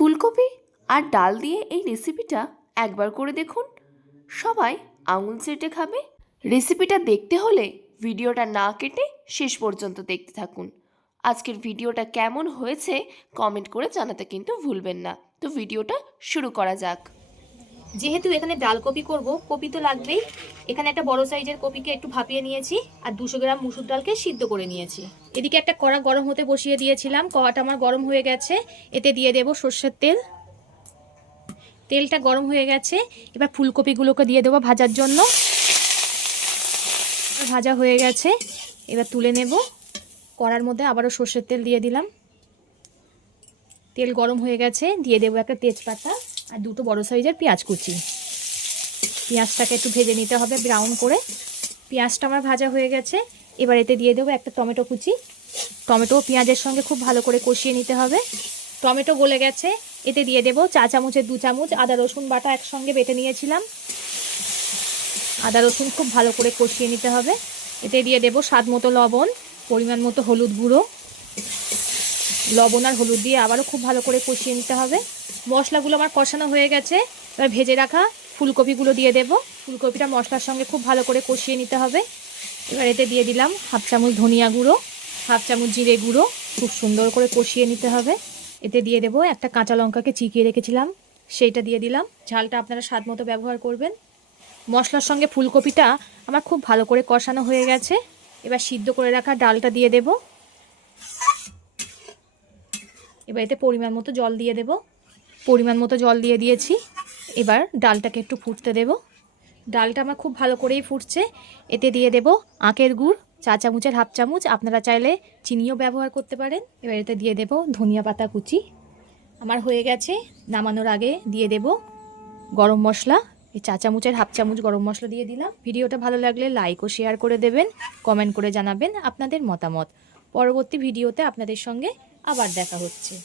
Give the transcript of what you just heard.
ফুলকপি আর ডাল দিয়ে এই রেসিপিটা একবার করে দেখুন। সবাই আঙুল চেটে খাবে। রেসিপিটা দেখতে হলে ভিডিওটা না কেটে শেষ পর্যন্ত দেখতে থাকুন। আজকের ভিডিওটা কেমন হয়েছে কমেন্ট করে জানাতে কিন্তু ভুলবেন না। তো ভিডিওটা শুরু করা যাক। যেহেতু এখানে ডাল কপি করব, কপি তো লাগবেই। এখানে একটা বড় সাইজের কপিকে একটু ভাপিয়ে নিয়েছি আর দুশো গ্রাম মুসুর ডালকে সিদ্ধ করে নিয়েছি। এদিকে একটা কড়া গরম হতে বসিয়ে দিয়েছিলাম। কড়াটা আমার গরম হয়ে গেছে। এতে দিয়ে দেব সর্ষের তেল। তেলটা গরম হয়ে গেছে। এবার ফুলকপিগুলোকে দিয়ে দেবো ভাজার জন্য। ভাজা হয়ে গেছে। এবার তুলে নেব। কড়ার মধ্যে আবারও সর্ষের তেল দিয়ে দিলাম। তেল গরম হয়ে গেছে। দিয়ে দেবো একটা তেজপাতা আর দুটো বড় সাইজের পেঁয়াজ কুচি। পেঁয়াজটাকে একটু ভেজে নিতে হবে ব্রাউন করে। পেঁয়াজটা আমার ভাজা হয়ে গেছে। এবার এতে দিয়ে দেবো একটা টমেটো কুচি। টমেটো পেঁয়াজের সঙ্গে খুব ভালো করে কষিয়ে নিতে হবে। টমেটো গলে গেছে, এতে দিয়ে দেবো চা চামচের দু চামচ আদা, রসুন, বাটা একসঙ্গে বেটে নিয়েছিলাম। আদা, রসুন খুব ভালো করে কষিয়ে নিতে হবে। এতে দিয়ে দেবো স্বাদ মতো লবণ, পরিমাণ মতো হলুদ গুঁড়ো। লবণ আর হলুদ দিয়ে আবারও খুব ভালো করে কষিয়ে নিতে হবে। মশলাগুলো আমার কষানো হয়ে গেছে। এবার ভেজে রাখা ফুলকপিগুলো দিয়ে দেব। ফুলকপিটা মশলার সঙ্গে খুব ভালো করে কষিয়ে নিতে হবে। এবার এতে দিয়ে দিলাম হাফ চামচ ধনিয়া গুঁড়ো, হাফ চামচ জিরে গুঁড়ো, খুব সুন্দর করে কষিয়ে নিতে হবে। এতে দিয়ে দেব একটা কাঁচা লঙ্কাকে চিকিয়ে রেখেছিলাম, সেইটা দিয়ে দিলাম। ঝালটা আপনারা স্বাদ মতো ব্যবহার করবেন। মশলার সঙ্গে ফুলকপিটা আমার খুব ভালো করে কষানো হয়ে গেছে। এবার সিদ্ধ করে রাখা ডালটা দিয়ে দেবো। এবার এতে পরিমাণ মতো জল দিয়ে দেব। পরিমাণ মতো জল দিয়ে দিয়েছি। এবার ডালটাকে একটু ফুটতে দেব। ডালটা আমার খুব ভালো করেই ফুটছে। এতে দিয়ে দেব আখের গুড়, চা চামচের হাফ চামচ, আপনারা চাইলে চিনিও ব্যবহার করতে পারেন। এবার এতে দিয়ে দেব ধনিয়া পাতা কুচি। আমার হয়ে গেছে, নামানোর আগে দিয়ে দেব গরম মশলা। এই চা চামচের হাফ চামচ গরম মশলা দিয়ে দিলাম। ভিডিওটা ভালো লাগলে লাইক ও শেয়ার করে দেবেন কমেন্ট করে জানাবেন আপনাদের মতামত। পরবর্তী ভিডিওতে আপনাদের সঙ্গে আবার দেখা হচ্ছে।